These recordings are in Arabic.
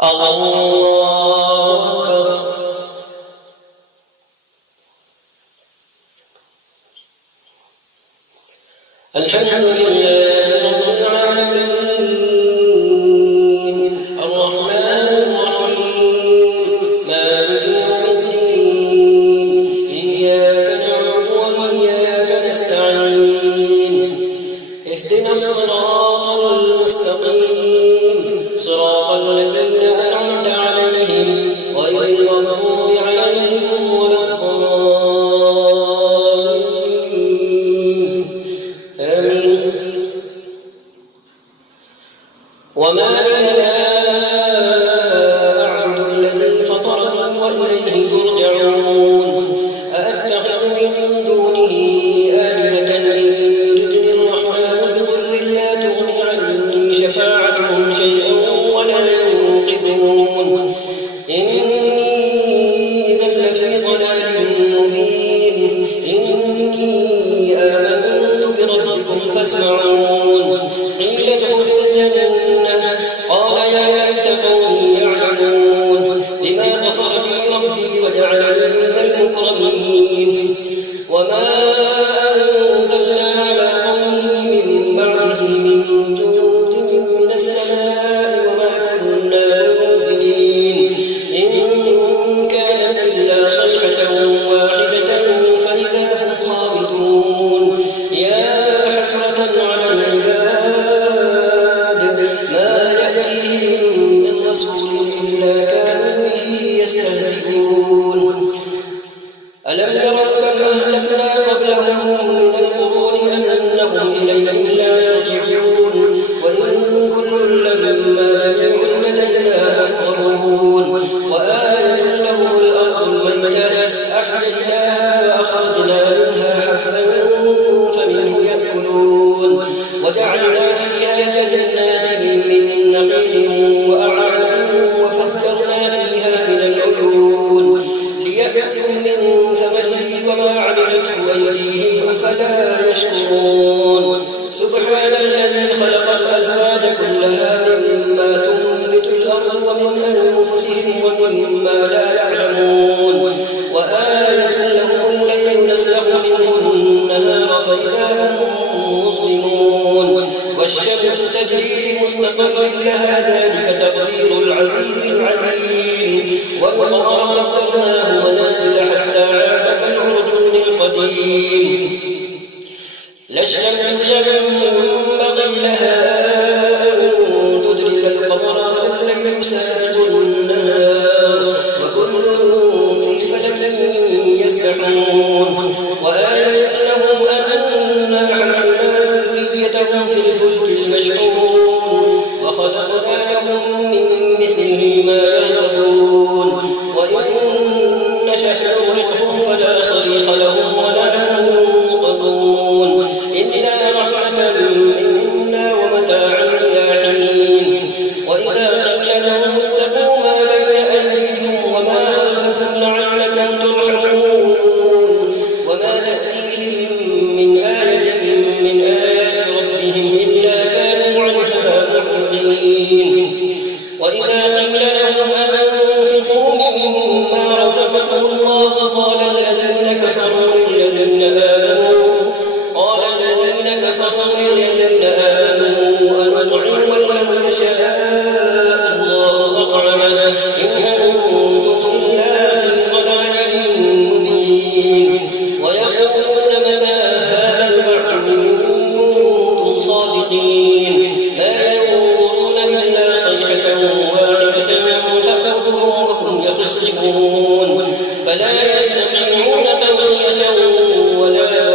الله أكبر. الحمد لله رب العالمين الرحمن الرحيم مالك يوم الدين إياك نعبد وإياك نستعين اهدنا الصراط المستقيم صراط الذين أنعمت عليهم غير المغضوب عليهم ولا الضالين آمين. وما لنا أعبد الذي فطرني وإليه ترجعون أأتخذ من دونه آلهة إن يردني الرحمن بضر لا تغني عني شفاعتهم شيئا ولا ينقذون إني إذا لفي ضلال مبين إني آمنت بربكم فاسمعون قيل ادخلوا الجنة قال يا ليت قومي يعلمون بما غفر لي ربي وجعلني من المكرمين وما أنزلنا على قومه من بعده من جند من السماء وما كنا منزلين إن كانت إلا صيحة واحدة فإذا هم خامدون يا حسرة على العباد ما يأتيهم من رسول إلا كانوا به يستهزئون ألم يروا كم أهلكنا قبلهم من القرون أنهم إليهم لا يرجعون وإن كل لما جميع لدينا محضرون وآية لهم الأرض الميتة أحييناها وأخرجنا منها حبا فمنه يأكلون وجعلنا فيها جنات من نخيل وأعناب وفجرنا فيها من العيون ليأكلوا من ثمره وما عملته أيديهم أفلا يشكرون سبحان الذي خلق الأزواج كلها مما تنبت الأرض ومن أنفسهم ومما لا يعلمون وآية لهم الليل نسلخ منه النهار فإذا هم مظلمون والشمس تجري لمستقر لها ذلك تقدير العزيز العليم والقمر قدرناه منازل حتى عاد كالعرجون القديم لا الشمس ينبغي لها أن تدرك القمر والليل سابق النهار وكل في فلك يسبحون وآية لهم أنا حملنا ذريتهم في الفلك المشحون وخلقنا لهم من مثله ما يركبون وإن نشأ نغرقهم فلا صريخ لهم ولا هم ينقذون إلا رحمة منا ومتاعا إلى حين وإذا قيل لهم اتقوا ما بين أيديكم وما خلفكم لعلكم ترحمون وما تأتيهم من آية من آيات ربهم إلا كانوا عنها معرضين وإذا قيل لهم أنفقوا مما رزقكم الله قال الذين كفروا للذين آمنوا أنطعم ولو يشاء الله أطعمه إن أنتم إلا في ضلال مبين ويقولون متى هذا الوعد إن كنتم صادقين لا ينظرون إلا صيحة واحدة تأخذهم وهم يخصمون فلا يستطيعون توصية ولا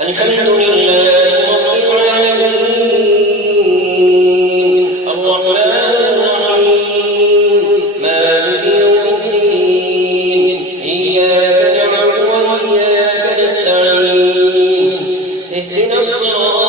الحمد لله رب العالمين الرحمن الرحيم مالك يوم الدين إياك نعبد وإياك نستعين اهدنا الصراط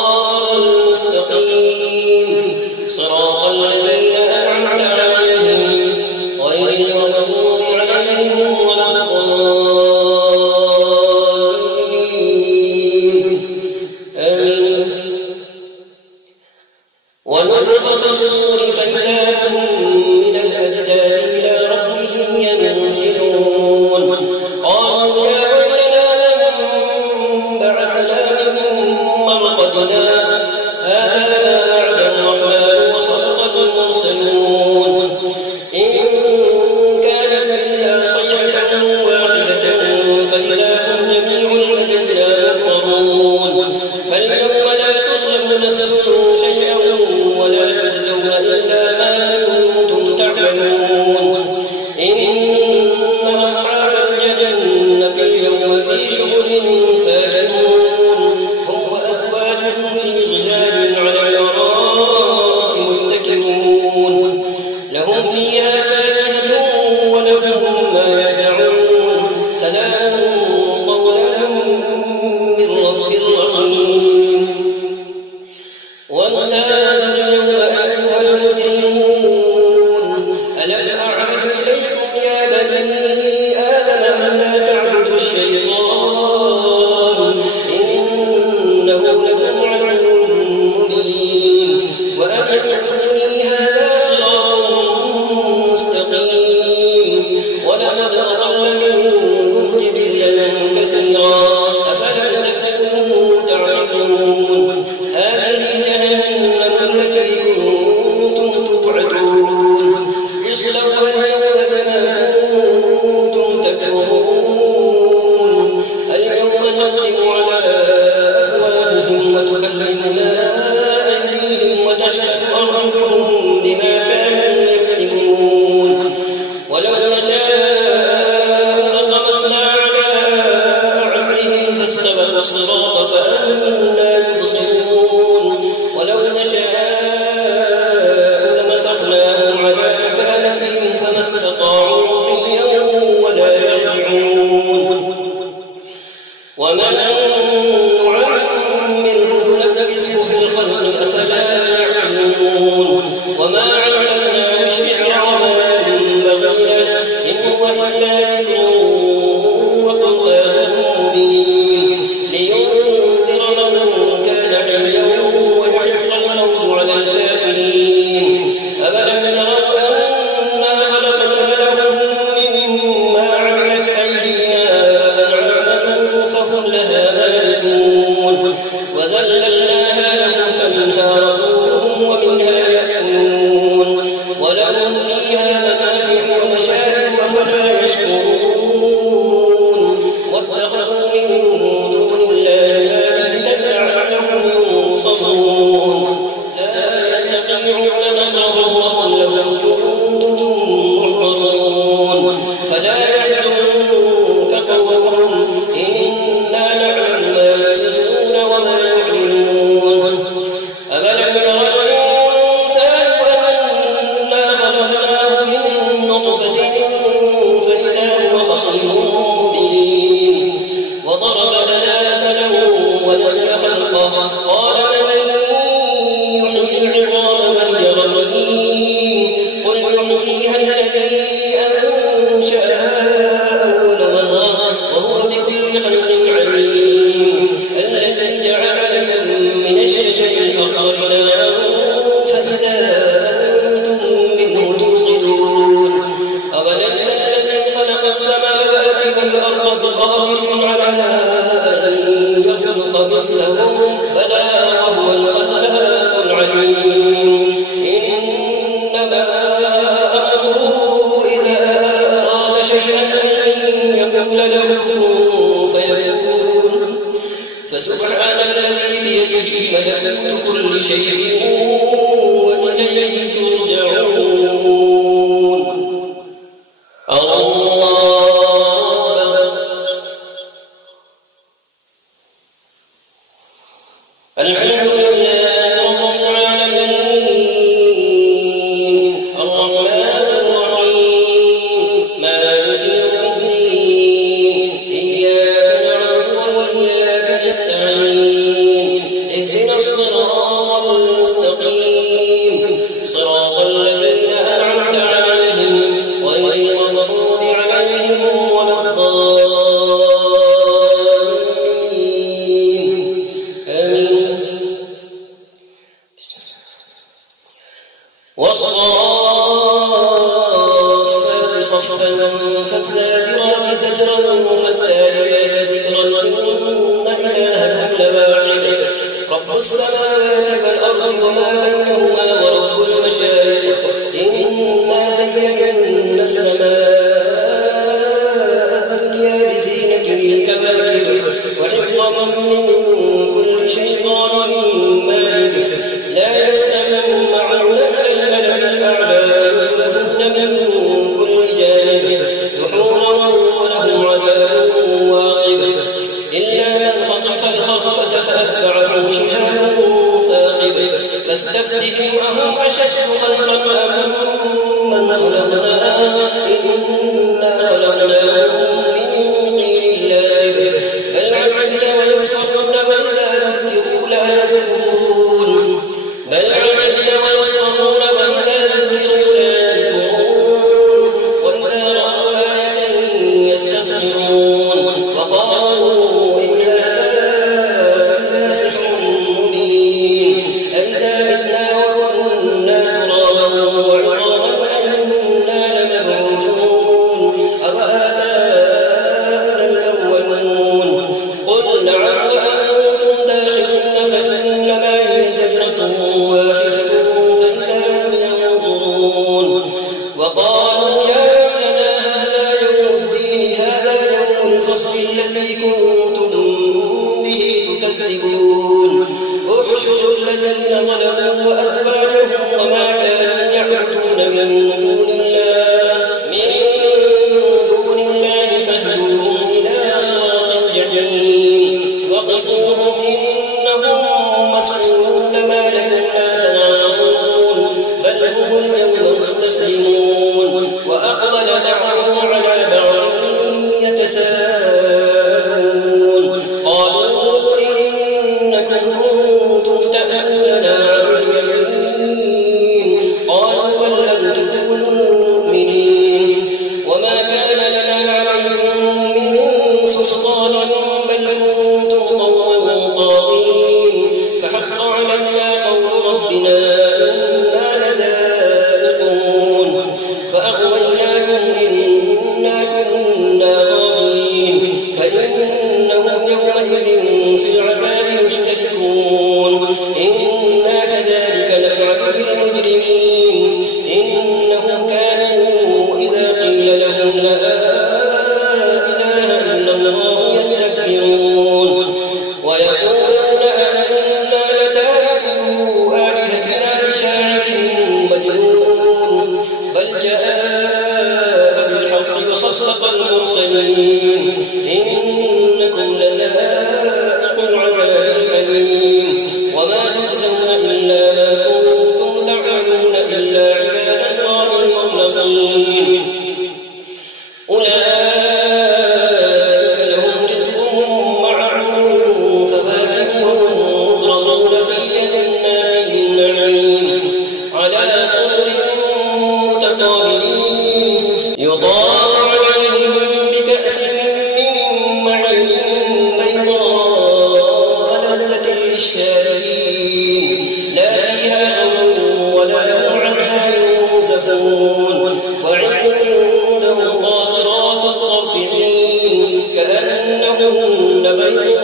الصراط فأنى يبصرون ولو نشاء لمسخناهم على مكانتهم فما استطاعوا مضيا ولا يرجعون ومن نعمره نكسه في الخلق أفلا يعلمون وما علمناه الشعر وما ينبغي له إن هو إلا ذكر وقرآن مبين لينذر من كان حيا ويحق الموت على الكافرين أفلم يروا أنا خلقنا لهم مما عملت أيدينا أنعاما فهم لها مالكون وذللناها لهم فمنها ركوبهم ومنها يأكلون ولهم فيها منافع ومشارب أفلا يشكرون واتخذوا من دون الله آلهة لعلهم ينصرون لا يستطيعون نصرهم وهم لهم جنود محضرون فلا يحزنك قولهم إنا نعلم ما يسرون وما يعلنون أفلم يرى الإنسان أنا خلقناه من نطفة فإذا هو خصيم مبين وضرب لنا مثلا ونسي خلقه قال من يحيي العظام وهي رميم قل يحييها الذي أنشأها أول مرة وهو بكل خلق عليم الذي جعل لكم من الشجر الأخضر نارا فإذا أنتم منه توقدون أوليس الذي خلق السماوات والأرض بقادر على أن يخلق مثلهم بلى وهو الخلاق العليم إنما أمره إذا أراد شيئا أن يقول له كن فيكون فسبحان الذي بيده ملكوت كل شيء وإليه ترجعون الحمد لله رب العالمين الرحمن الرحيم مالك يوم الدين إياك نعبد وإياك نستعين اهدنا الصراط المستقيم صراط الذين أنعمت عليهم غير المغضوب عليهم ولا الضالين آمين والصافات صفا فالزاجرات زجرا فالتاليات ذكرا إن إلهكم لواحد رب السماوات والأرض وما بينهما ورب المشارق إنا زينا السماء الدنيا بزينة الكواكب وحفظا من كل شيطان مارد لا يستمعون إلى الملأ الأعلى ويؤفون من كل جانب دحورا ولهم عذاب واصب إلا من خطف الخطفة فأتبعه شهاب ثاقب فاستفتهم أهم أشد خلقا أم من خلقنا إنا خلقناهم من طين لازب بل عبد ويسخرون وإذا ذكروا لا يذكرون بل عبد ويسخرون وإذا ذكروا لا يذكرون وإذا رأوا آية يستسخرون وقالوا إن هذا إلا سحر مبين أئذا متنا وكنا ترابا وعظاما أئنا لمبعوثون أو آباؤنا الأولون قل نعم وأنتم داخلون فإنما هي زجرة واحدة فإذا هم ينظرون وقالوا يا ويلنا هذا يوم الدين هذا يوم الفصل الذي كنتم به تكذبون احشروا الذين ظلموا وأزواجهم وما كانوا يعبدون من دون الله فاهدوهم إلى صراط الجحيم مستسلمون وأقبل بعضهم على بعض يتساءلون قالوا إنكم كنتم تأتوننا عن اليمين قالوا بل لم تكونوا مؤمنين وما كان لنا عليكم من سلطان بل كنتم قوما طاغين فحق علينا قول ربنا إنا لذائقون فأغويناكم إنا كنا غاوين فإنهم يومئذ في العذاب مشتركون إنا كذلك نفعل بالمجرمين إنهم كانوا إذا قيل لهم لا إله إلا الله يستكبرون ويقولون أئنا لتاركوا آلهتنا لشاعر مجنون بل جاء بالحق وصدق المرسلين إنكم لذائق العذاب الأليم وما تجزون إلا ما كنتم تعملون إلا عباد الله المخلصين أولئك لهم رزق معلوم فواكه مكرمون في جنات النعيم على سرر متقابلين يطاف عليهم بكأس من معين بيضاء لذة للشاربين لا فيها غول ولا هم عنها ينزفون وعندهم قاصرات الطرف عين كأنهن بيض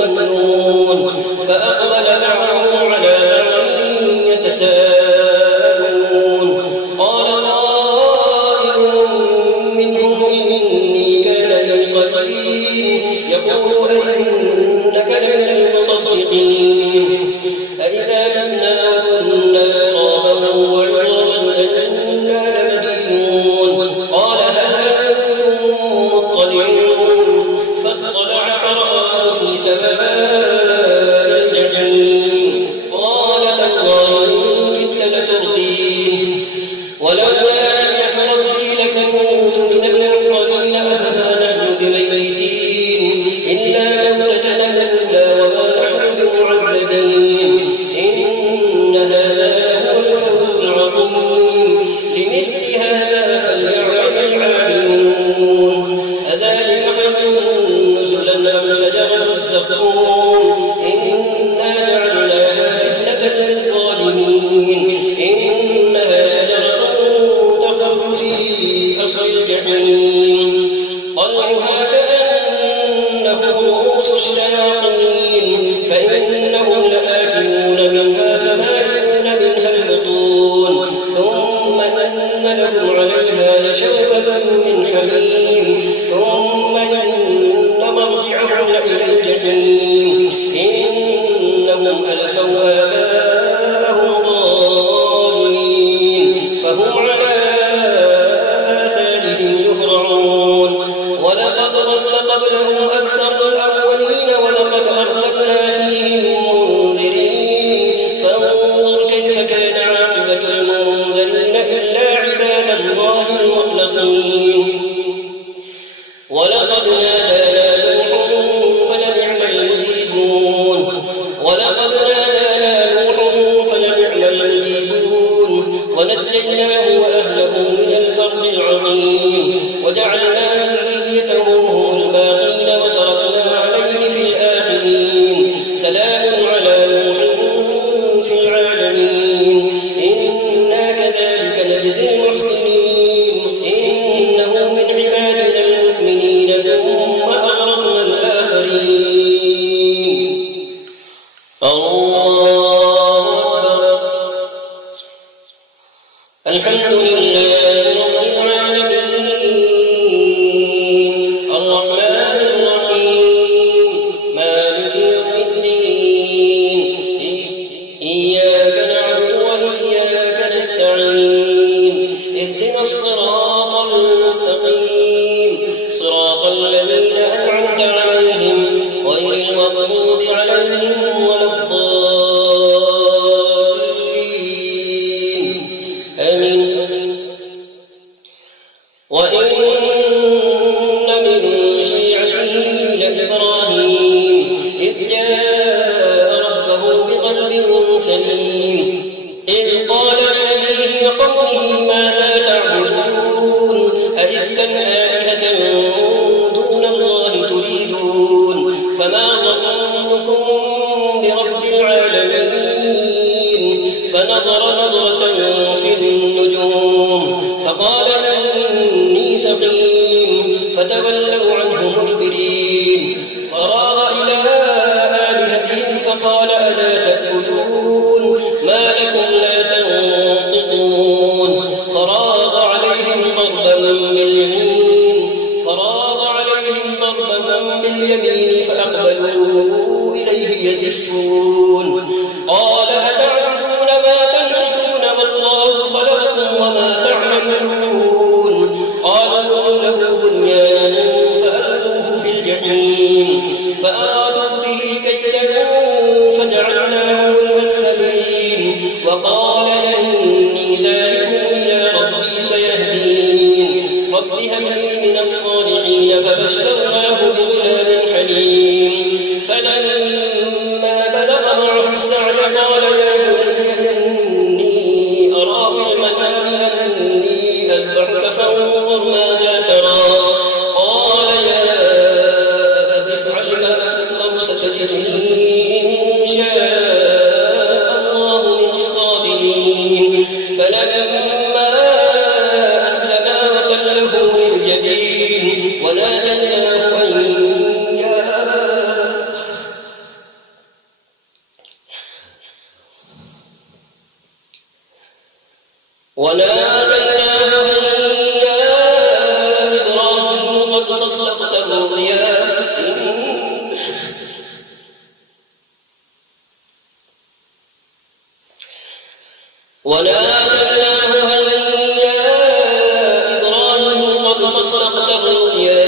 مكنون فأقبل بعضهم على بعض يتساءلون قال قائل منهم إني كان لي قرين يقول أئنك لمن المصدقين أئذا متنا وكنا ترابا وعظاما أئنا لمدينون قال هل أنتم مطلعون فاطلع فرآه في سواء الجحيم قال تالله إن كدت لتردين ولولا نعمة ربي لكنت من المحضرين أفما نحن بميتين إلا موتتنا الأولى وما نحن بمعذبين إن هذا لهو الفوز العظيم لمثل هذا فليعمل العاملون أذلك خير نزلا أم شجرة الزقوم إنا جعلناها فتنة للظالمين إنها شجرة تخرج في أصل الجحيم طلعها كأنه رؤوس الشياطين فإنهم لآكلون منها فمالئون منها البطون ثم إن لهم عليها لشوبة من حميم ثم إن مرجعهم لإلى الجحيم فما ظنكم برب العالمين فنظر نظرة في النجوم فقال إني سقيم فتولوا عنه مدبرين فراغ إلى آلهتهم فقال ألا تأكلون ما لكم لا تنطقون فراغ عليهم ضربا باليمين فأقبلوا إليه يزفون قال أتعبدون ما تنحتون والله خلقكم وما تعملون قالوا له بنيان فألقوه في الجحيم فأرادوا به كيدا فجعلناه الأسفلين وقال إني ذاهب إلى ربي سيهدين رب هب لي من الصالحين فبشرناه بغلام حليم فلما بلغ معه السعي قال يا بني إني أرى في المنام أني أذبحك فانظر ماذا ترى قال يا أبت افعل ما تؤمر ستجدني إن شاء الله من الصابرين فلما أسلما وتله للجبين وناديناه أن يا إبراهيم قد صدقت الرؤيا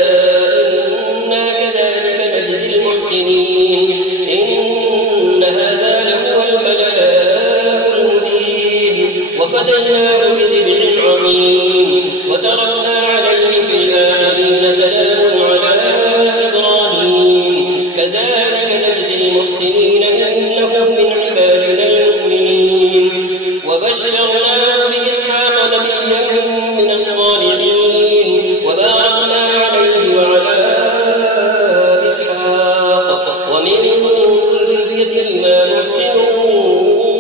إنا كذلك نجزي المحسنين إن هذا لهو البلاء المبين وفديناه بذبح عظيم وتركنا عليه في الآخرين سلام على إبراهيم كذلك نجزي المحسنين إنه من عبادنا المؤمنين وبشرناه بإسحاق نبيا من الصالحين وباركنا عليه وعلى إسحاق ومن ذريتهما محسن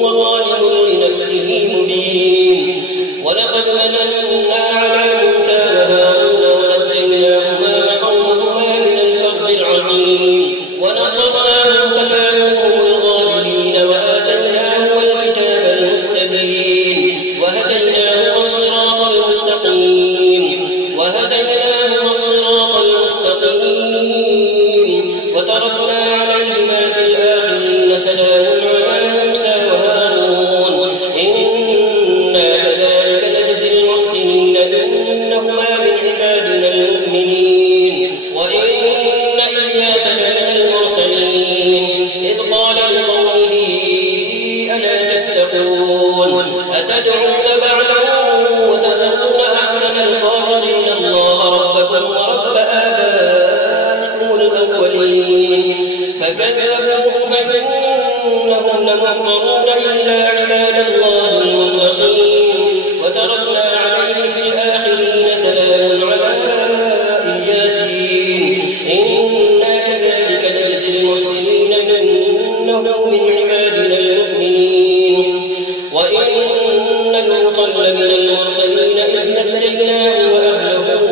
وظالم لنفسه مبين ولقد مننا على موسى وهارون ونجيناهما وقومهما من الكرب العظيم ونصرناهم فكانوا هم الغالبين وآتيناه الكتاب المستبين وهديناه الصراط المستقيم وتركنا عليهما في الآخرين سلام على موسى وهارون إنا كذلك نجزي المحسنين إنهما من عبادنا المؤمنين وإن إلياس لمن المرسلين إذ قال لقومه ألا تتقون أتدعون بعلا وتذرون أحسن الخالقين الله ربكم ورب آبائكم الأولين فكذبوه فإنهم لمحضرون إلا عباد الله المخلصين وتركنا عليه في الآخرين سلام على الياسين إنا كذلك نجزي المحسنين إنه من عبادنا المؤمنين وإن لوطا لمن المرسلين إذ نجيناه وأهله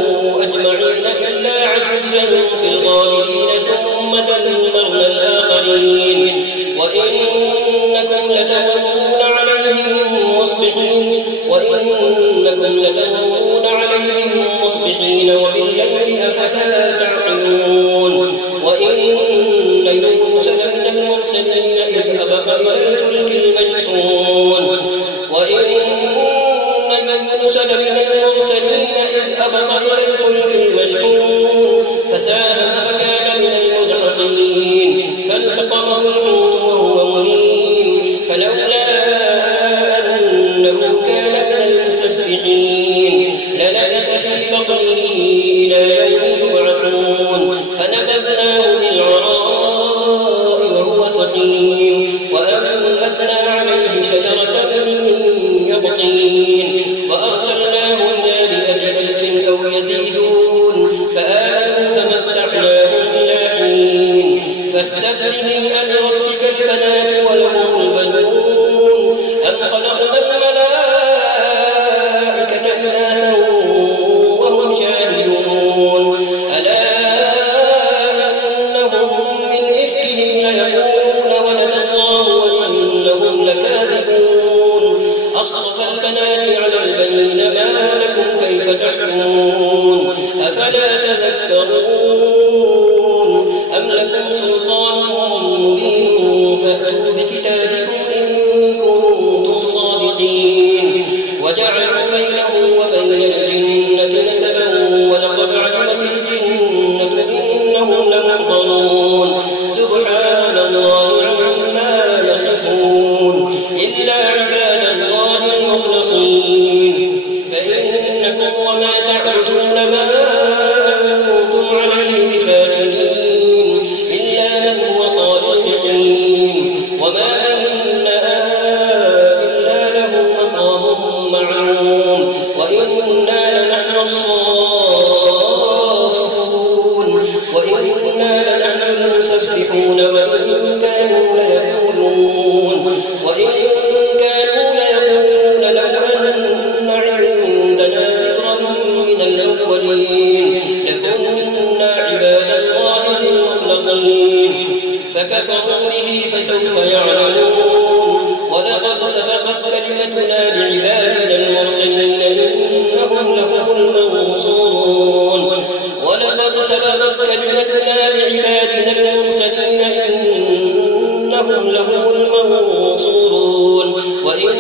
أجمعين إلا عجوزا في الغابرين ثم دمرنا الآخرين وإنكم لتمرون عليهم مصبحين وبالليل أفلا تعقلون وإن يونس لمن المرسلين إذ أبق إلى الفلك المشحون فساهم فكان من المدحضين فالتقمه الحوت وهو مليم فلولا أنه كان من المسبحين للبث في بطنه إلى يوم يبعثون فنبذناه بالعراء وهو سقيم وأنبتنا عليه شجرة من يقطين وأرسلناه إلى 100,000 أو يزيدون فآمنوا فمتعناهم إلى حين فاستفتهم ألربك البنات ولهم البنون أم خلقنا الملائكة إناثا وهم شاهدون ألا إنهم من إفكهم ليقولون ولد الله وإنهم لكاذبون أصطفى البنات على البنين ما لكم كيف تحكمون أفلا تذكرون أم لكم سلطان مبين فأتوا بكتابكم إن كنتم صادقين وجعلوا بينه وبين الجنة نسبا ولقد علمت الجنة إنهم لمحضرون سبحان الله عما يصفون إلا عباد الله المخلصين فإنكم وما تعبدون ما أنتم عليه بفاتنين إلا من هو صال الجحيم وما منا إلا له مقام معلوم وإنا لنحن الصافون وإنا لنحن المسبحون وإن كانوا ليقولون لو أن عندنا ذكرا من الأولين لكنا عباد الله المخلصين فكفروا به فسوف يعلمون ولقد سبقت كلمتنا لعبادنا المرسلين إنهم لهم المنصورون وإن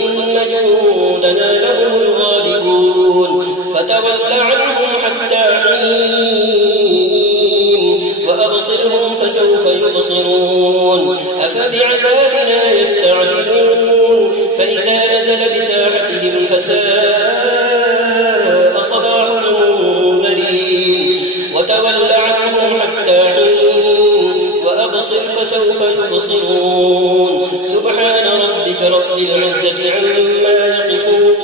جندنا لهم الغالبون فتول عنهم حتى حين وأبصرهم فسوف يبصرون أفبعذابنا يستعجلون فإذا نزل بساحتهم فساء صباح المنذرين وتول عنهم حتى حين وأبصر فسوف يبصرون سبحان ربك رب العزة عما يصفون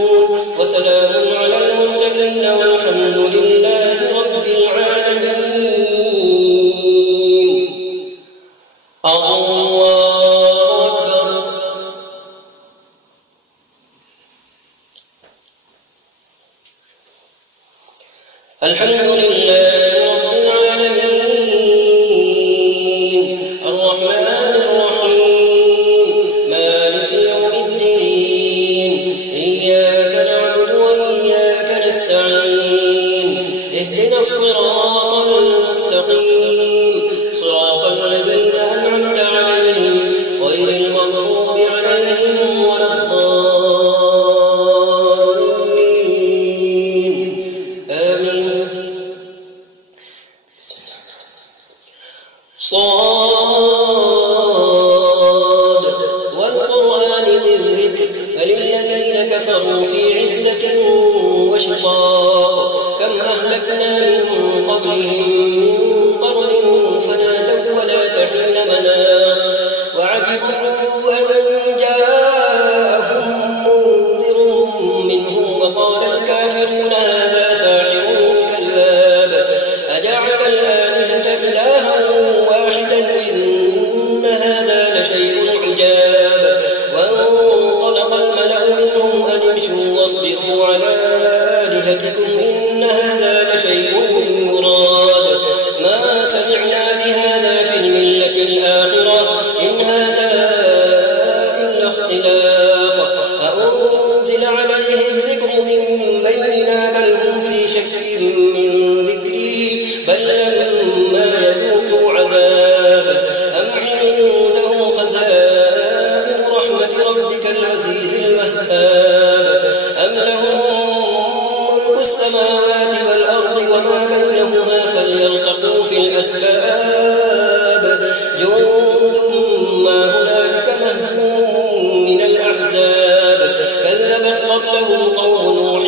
وسلام على المرسلين والحمد لله رب العالمين. الله أكبر. الحمد لله رب العالمين الرحمن الرحيم مالك يوم الدين إياك نعبد وإياك نستعين اهدنا الصراط المستقيم صراط الذين أنعمت عليهم غير المغضوب عليهم ولا الضالين آمين. صاد والقرآن ذي الذكر بل الذين كفروا في عزة وشقاق كم أهلكنا من قبلهم من قرن فنادوا ولا تحين مناص وعجبوا أن جاءهم منذر منهم وقال الكافرون هذا ساحر كذاب أجعل الآلهة إلها واحدا إن هذا لشيء عجاب وانطلق الملأ منهم أن امشوا واصبروا على آلهتكم إن هذا لشيء يراد ما سمعنا بهذا في الملة الآخرة إن هذا إلا اختلاق أأنزل عليه الذكر من بيننا بل هم في شك من ذكري بل لما يذوقوا عذاب أم عندهم خزائن رحمة ربك العزيز الوهاب أم لهم ملك السماوات والأرض وما بينهما فليرتقوا في الأسباب جند ما هنالك مهزوم من الأحزاب كذبت قبلهم قوم نوح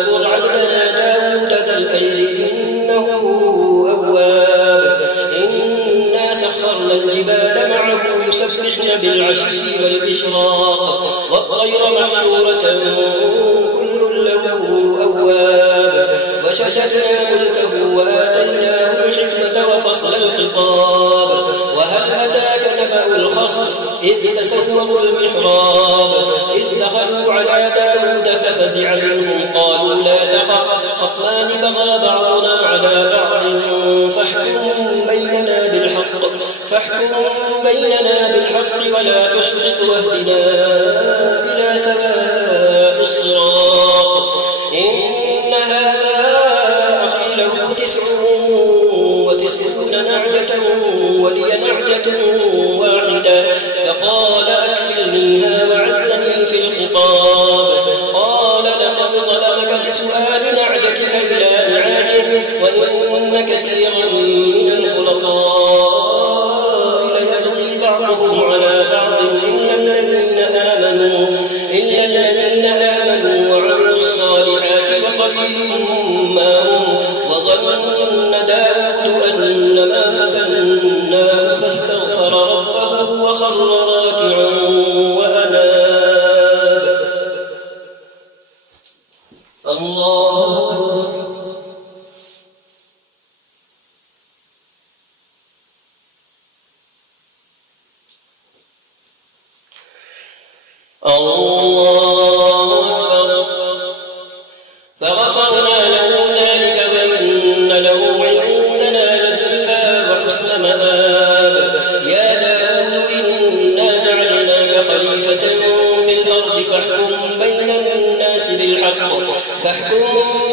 واذكر عبدنا داود ذا الأيد إنه أواب إنا سخرنا الجبال معه يسبحن بالعشي والإشراق والطير محشورة كل له أواب وشددنا ملكه وآتيناه الحكمة وفصل الخطاب وهل أتاك نبأ الخصم إذ تسوروا المحراب إذ دخلوا على داود ففزع منهم قالوا لا تخف خصمان بغى بعضنا على بعض فاحكم بيننا بالحق ولا تشطط واهدنا إلى سواء الصراط إن هذا أخي له 99 نعجة ولي نعجة واحدة فقال أكفلنيها وعزني في الخطاب قال لقد ظلمك بسؤال نعجتك إلى نعاجه وإن كثيرا من الخلطاء ليبغي بعضهم على بعض إلا الذين آمنوا وعملوا الصالحات وقليل ما هم وظن داود أنما فتناه فاستغفر ربه وخر راكعا وأناب الله أكبر فغفرنا له ذلك وإن له عندنا لزلفى وحسن مآب يا داود إنا جعلناك خليفة في الأرض فاحكم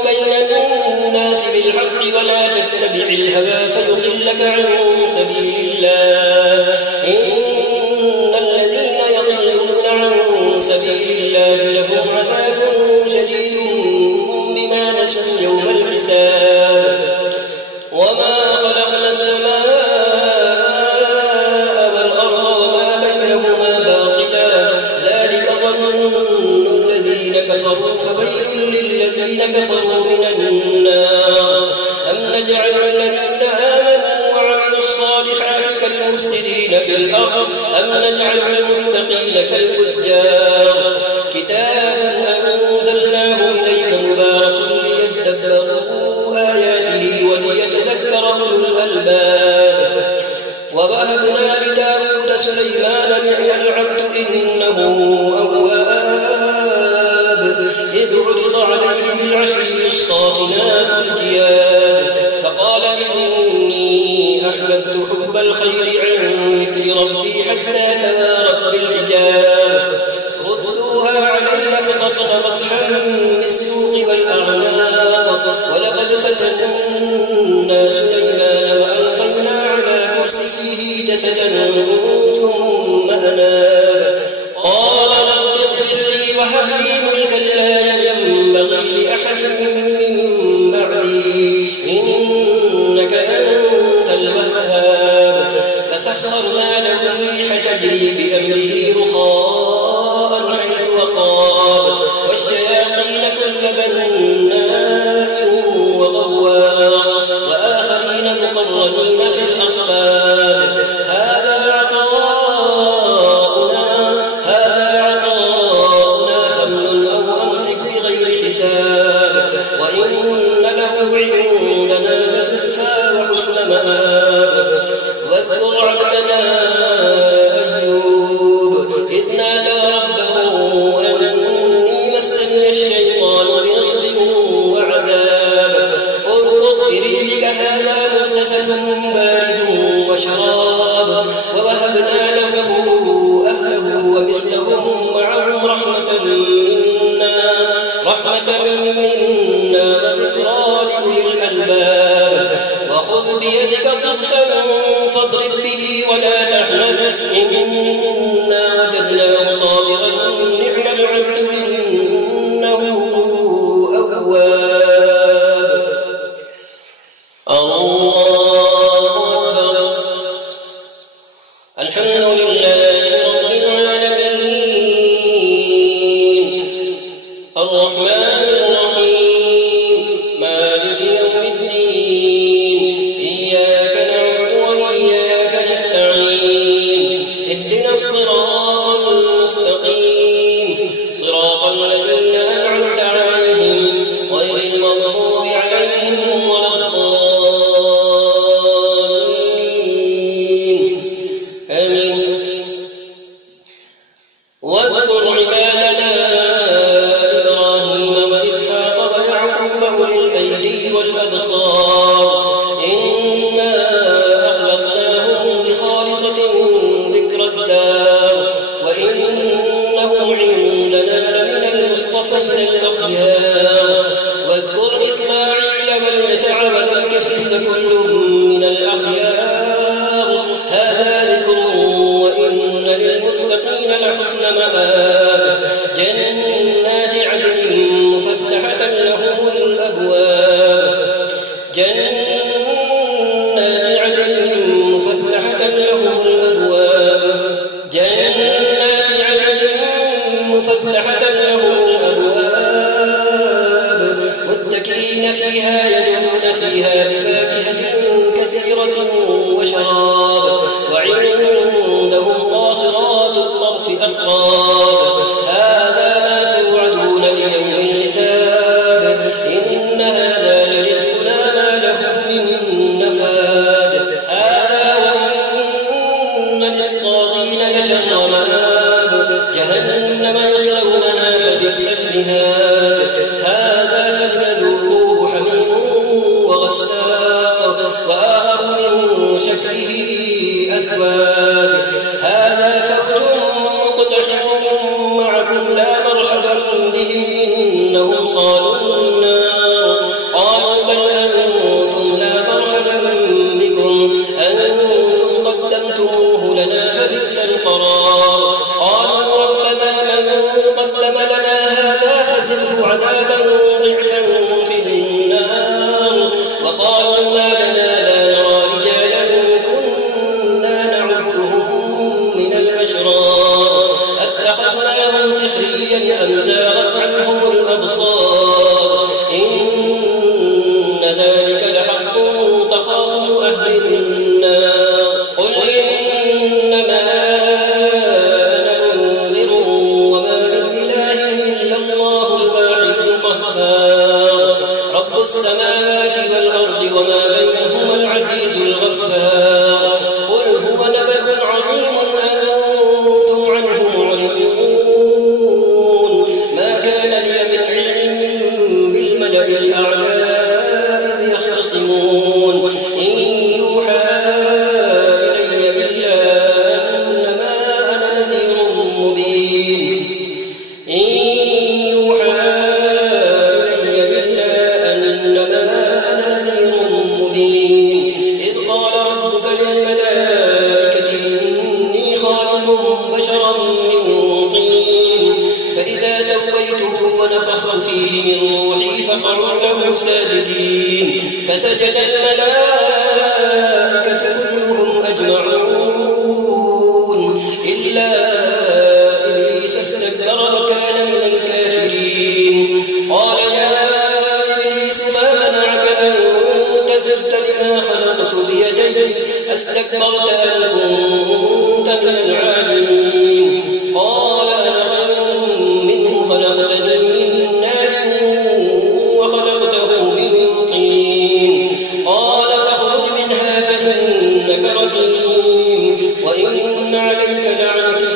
بين الناس بالحق ولا تتبع الهوى فيضلك عن سبيل الله إن الذين يضلون عن سبيل الله لهم عذاب شديد بما نسوا يوم الحساب وما خلقنا السماء والأرض وما بينهما باطلا ذلك ظن الذين كفروا فويل للذين كفروا من النار أم نجعل الذين آمنوا وعملوا الصالحات كالمفسدين في الأرض أم نجعل المتقين كالفجار كتاب أنزلناه إليك مبارك ليدبروا آياته وليتذكر أولو الألباب ووهبنا لداود سليمان نعم العبد إنه أواب إذ عرض عليه بالعشي الصافنات الجياد فقال إني أحببت حب الخير عن ذكر ربي حتى توارت بالحجاب ردوها علي فطفق مسحا بالسوق والأعناق ولقد فتنا سليمان وألقينا على كرسيه جسدا ثم أناب قال رب اغفر لي وهب لي ملكا لا ينبغي لأحد من بعدي إنك أنت الوهاب فسخرنا له الريح تجري بأمره رخاء حيث أصاب والشياطين كل بناء وغواص وآخرين مقرنين في الأصفاد هذا عطاؤنا فامنن أو أمسك بغير حساب وإن له عندنا لزلفى وحسن مآب واذكر عبدنا أيوب إذ نادى ربه أني مسني الشيطان بنصب وعذاب اركض برجلك هذا مغتسل بارد وشراب ووهبنا له أهله ومثلهم معهم رحمة منا وذكرى لأولي الألباب وخذ بيدك ضغثا فاضرب به ولا تحنث إنا وجدناه صابرا نعم العبد إنه أواب الله أكبر الحمد لله رب العالمين الرحمن الرحيم كل من الأخيار هذا ذكر وإن للمتقين لحسن مآب جنات عدن مفتحة لهم الأبواب متكئين فيها يدعون فيها بفاكهة كثيرة وشراب وعندهم قاصرات الطرف أتراب هذا ما توعدون ليوم الحساب إن هذا لرزقنا ما له من نفاد هذا وإن للطاغين لشر مآب جهنم يصلونها فبئس المهاد هذا فليذوقوه حميم وغساق وآخر من شكله أزواج هذا فخر مقتحم معكم لا مرحبا بهم إنهم صالوا النار قالوا بل أنتم لا مرحبا بكم أنتم قدمتموه لنا فبئس القرار قالوا ربنا من قدم لنا هذا فزده عذابا ضعفا في النار وقالوا ما لنا لا نرى رجالا كنا نعدهم من الأشرار اتخذناهم سخريا أم زاغت عنهم الأبصار إن ذلك لحق تخاصم أهل النار قل إنما أنا منذر وما من إله إلا الله الواحد القهار رب السماوات والأرض وما بينهما العزيز الغفار قل هو نبأ عظيم أنتم عنه معرضون ما كان لي من علم بالملأ الأعلى إذ يختصمون إن يوحى إلي إلا أنما أنا نذير مبين إن يوحى إلي إلا أنما أنا نذير مبين إذ قال ربك للملائكة إني خالق بشرا من طين فإذا سويته ونفخت فيه من روحي فقعوا له ساجدين فسجد الملائكة كلهم أجمعون إلا إبليس استكبر وكان من الكافرين قال يا إبليس ما منعك أن تسجد لما خلقت بيدي أستكبرت أم كنت من العالمين قال أنا خير منه خلقتني من نار وخلقته من طين قال فاخرج منها فإنك رجيم وإن عليك لعنتي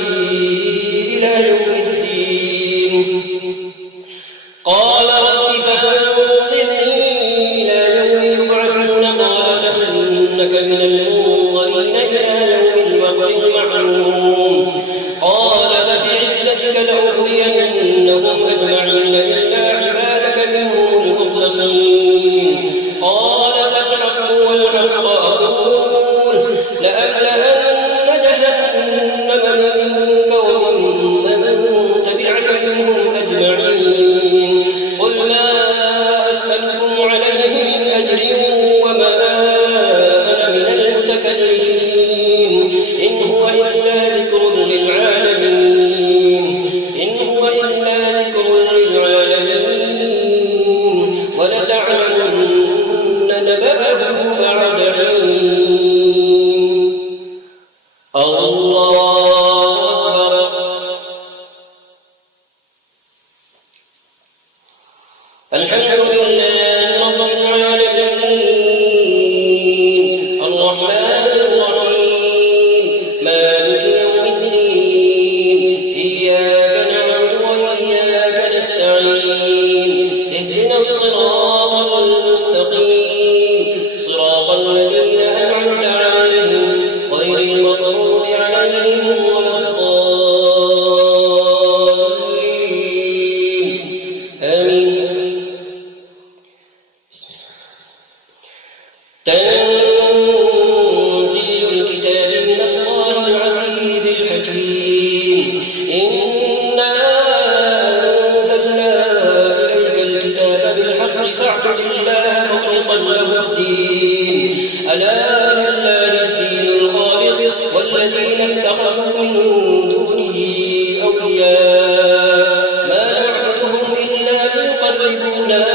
إلى يوم الدين قال رب فأنظرني إلى يوم يبعثون قال فإنك من المنظرين إلى يوم الوقت المعلوم قال فبعزتك لأغوينهم أجمعين إلا عبادك منهم المخلصين قال فالحق والحق أقول لأملأن جهنم منك وممن تبعك منهم أجمعين قل ما أسألكم عليه من أجر وما أنا من المتكلفين إن هو إلا ذكر للعالمين ولتعلمن ألا لله الدين الخالص والذين اتخذوا من دونه أولياء ما نعبدهم إلا ليقربونا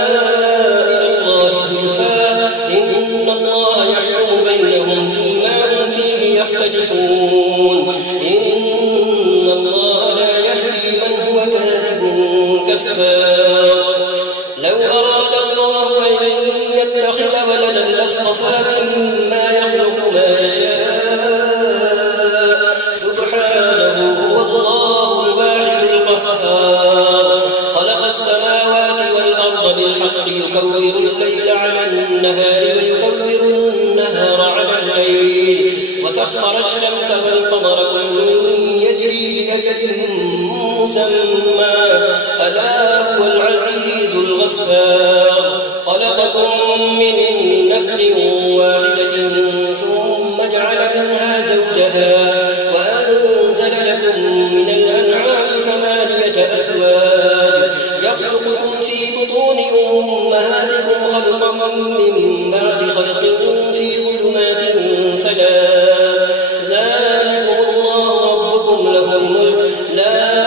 إلى الله زلفى إن الله يحكم بينهم فيما هم فيه يختلفون إن الله لا يهدي من هو كاذب كفار لو أراد الله أن يتخذ ولدا لاصطفى مما يخلق ما يشاء سبحانه هو الله الواحد القهار خلق السماوات والأرض بالحق يكور الليل على النهار ويكور النهار على الليل وسخر الشمس والقمر كل يجري لأجل مسمى ألا هو العزيز الغفار خلقكم من نفس واحدة ثم جعل منها زوجها وأنزل لكم من الأنعام 8 أزواج يخلقكم في بطون أمهاتكم خلقا من بعد خلق في ظلمات 3 ذلكم الله ربكم له الملك لا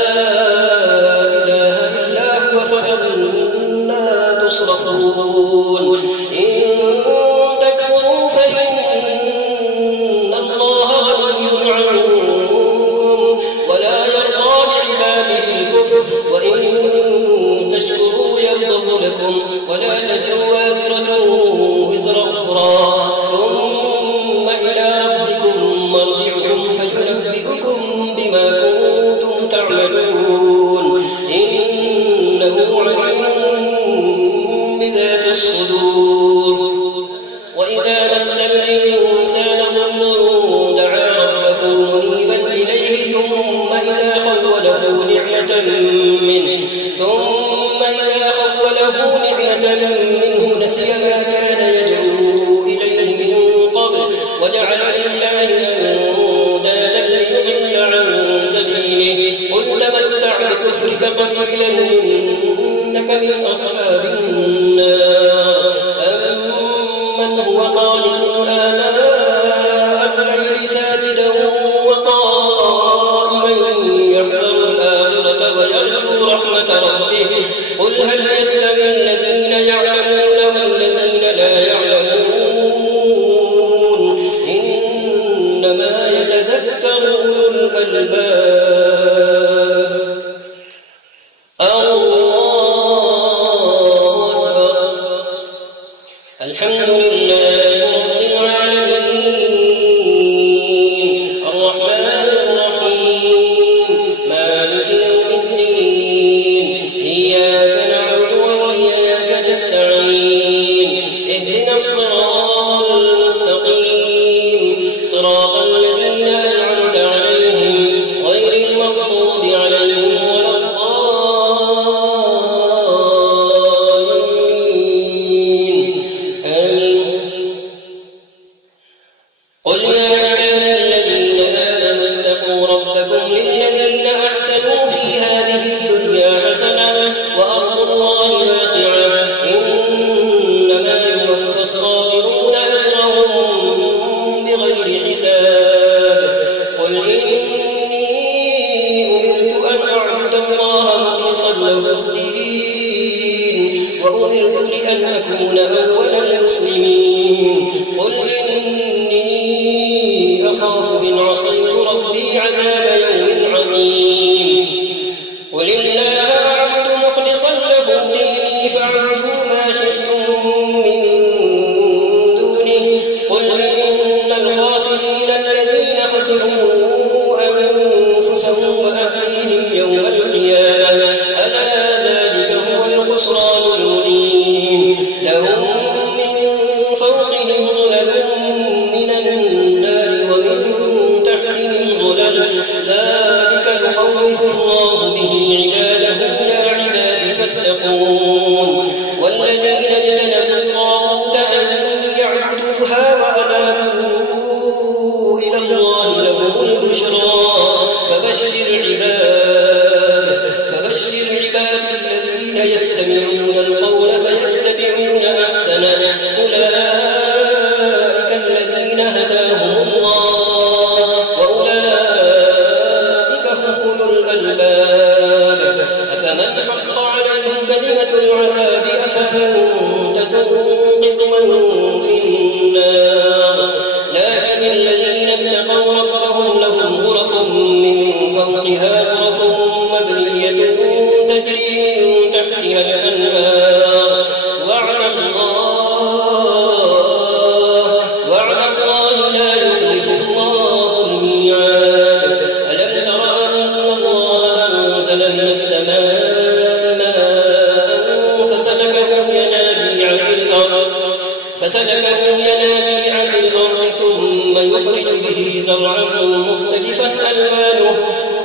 إله إلا هو فأنا تصرفون إن تكفروا فإن الله غني عنكم ولا يرضى لعباده الكفر وإن تشكروا يرضه لكم ولا تزر وازرة وزر أخرى ثم إلى ربكم مرجعكم فينبئكم بما كنتم تعملون إنه عليم بذات الصدور وإذا مس الإنسان ضر دعا ربه منيبا إليه ثم إذا خوله نعمة منه نسي ما كان يدعو إليه من قبل وجعل لله أندادا ليضل عن سبيله قل تمتع بكفرك قليلا إنك من أصحاب النار أمن هو قانت آناء الليل ساجدا وقائما يحذر الآخرة ويرجو رحمة ربه قل هل يستوي الذين يعلمون والذين لا يعلمون إنما يتذكر أولو الألباب الله أكبر الحمد لله رب العالمين الرحمن الرحيم مالك يوم الدين إياك نعبد وإياك نستعين اهدنا الصراط المستقيم صراط الذين أنعمت عليهم غير المغضوب عليهم ولا الضالين آمين قل يا عبادي الذين آمنوا اتقوا ربكم للذين أحسنوا في هذه الدنيا حسنة وأرض الله واسعة إنما يوفى الصابرون أجرهم بغير حساب قل إني أمرت أن أعبد الله مخلصا له الدين وأمرت لأن أكون أول المسلمين قل إني أخاف إن عصيت ربي عذاب يوم عظيم قل الله أعبد مخلصا له ديني فاعبدوا ما شئتم من دونه قل إن الخاسرين الذين خسروا أنفسهم وأهليهم يوم القيامة ألا ذلك هو الخسران المبين لهم من فوقهم ظلل من النار ومن تحتهم ظلل ذلك يخوف الله به عباده يا عباد فاتقون والذين اجتنبوا الطاغوت أن يعبدوها وأنابوا إلى الله لهم البشرى فبشر عباد الذين يستمعون القول فيتبعون أحسنه أولئك الذين هداهم الله وأولئك هم أولو الألباب أفمن حق عليه كلمة العذاب أفأنت تنقذ من في النار لكن الذين اتقوا ربهم لهم غرف من فوقها غرف مبنية تجري من تحتها الأنهار وعد الله لا يخلف الله الميعاد ألم تر أن الله أنزل من السماء ماء فسلكه ينابيع في الأرض ثم يخرج به زرعا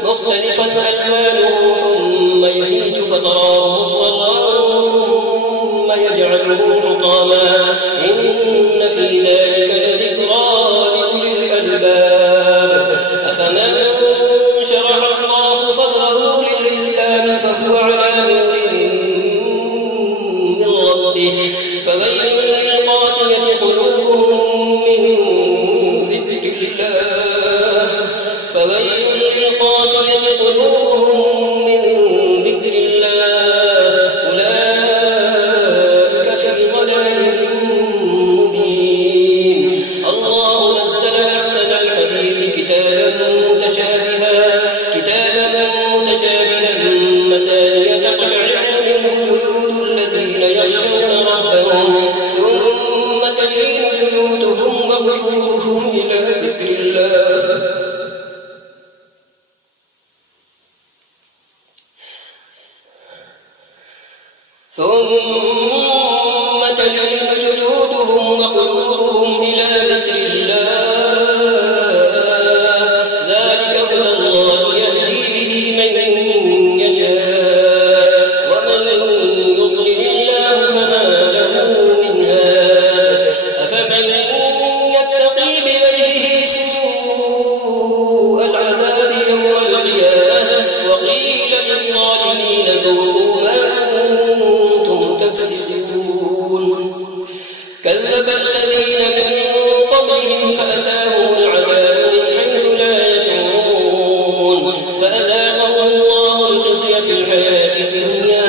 مختلفا ألوانه ثم يهيج فتراه مصفرا ثم يجعله حطاما إن في ذلك لذكرى لأولي الألباب أفمن شرح الله صدره للإسلام فهو على نور من ربه فويل للقاسية قلوبهم من ذكر الله أولئك في ضلال مبين الله نزل أحسن الحديث كتابا متشابها مثانية تقشعر منه جلود الذين يخشون ربهم ثم تلين جلودهم وقلوبهم إلى ذكر الله ذلك هدى الله يهدي به من يشاء ومن يضلل الله فما له من هاد أفمن يتقي بوجهه سوء العذاب يوم القيامة وقيل للظالمين ذوقوا ما كنتم تكسبون كذب الذين من قبلهم فأتاهم العذاب من حيث لا يشعرون فأذاقهم الله الخزي في الحياة الدنيا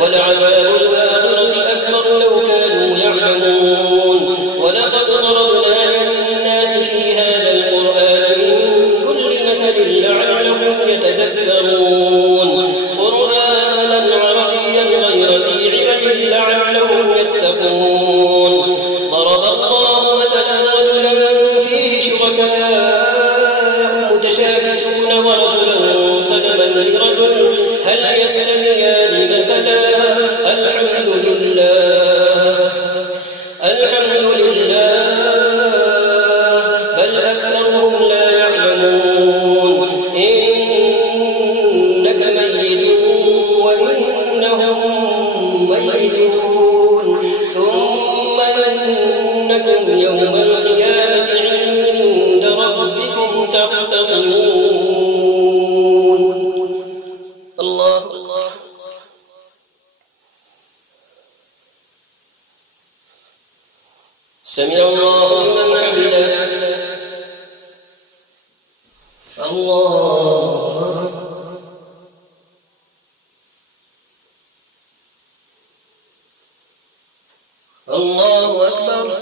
ولعذاب الآخرة أكبر لو كانوا يعلمون ولقد ضربنا للناس في هذا القرآن من كل مثل لعلهم يتذكرون قرآنا عربيا غير ذي عوج لعلهم يتقون ضرب الله مثلا رجلا فيه شركاء متشاكسون ورجلا سلما لرجل هل يستويان مثلا الحمد لله بل أكثرهم لا يعلمون إنك ميت وإنهم ميتون ثم إنكم يوم القيامة عند ربكم تختصمون الله سمع الله لمن حمده الله أكبر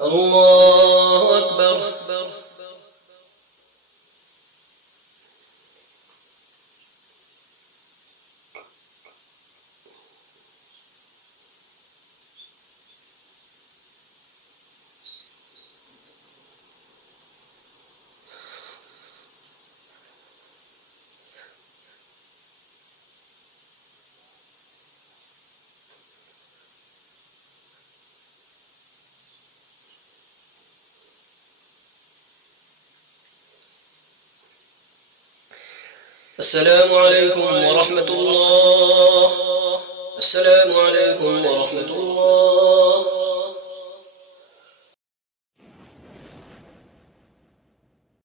الله أكبر السلام عليكم ورحمة الله. السلام عليكم ورحمة الله.